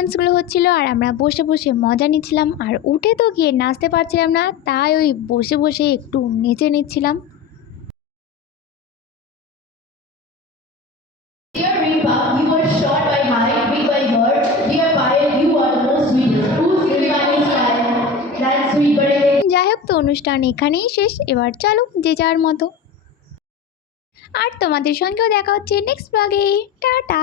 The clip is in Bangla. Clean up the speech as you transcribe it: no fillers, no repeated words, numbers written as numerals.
পারফরমেন্সগুলো হচ্ছিল আর আমরা বসে বসে মজা নিচ্ছিলাম, আর উঠে তো গিয়ে নাচতে পারছিলাম না, তাই ওই বসে বসে একটু নেচে নিচ্ছিলাম। Dear Ripa, you are short by height, big by heart. Dear Payal, you are the most sweetest. Who's Ripani's style? That's sweet, but যাই হোক, তো অনুষ্ঠান এখানেই শেষ, এবার চলো যে যার মতো। আর তোমাদের সঙ্গেও দেখা হচ্ছে নেক্সট ব্লগে। টাটা।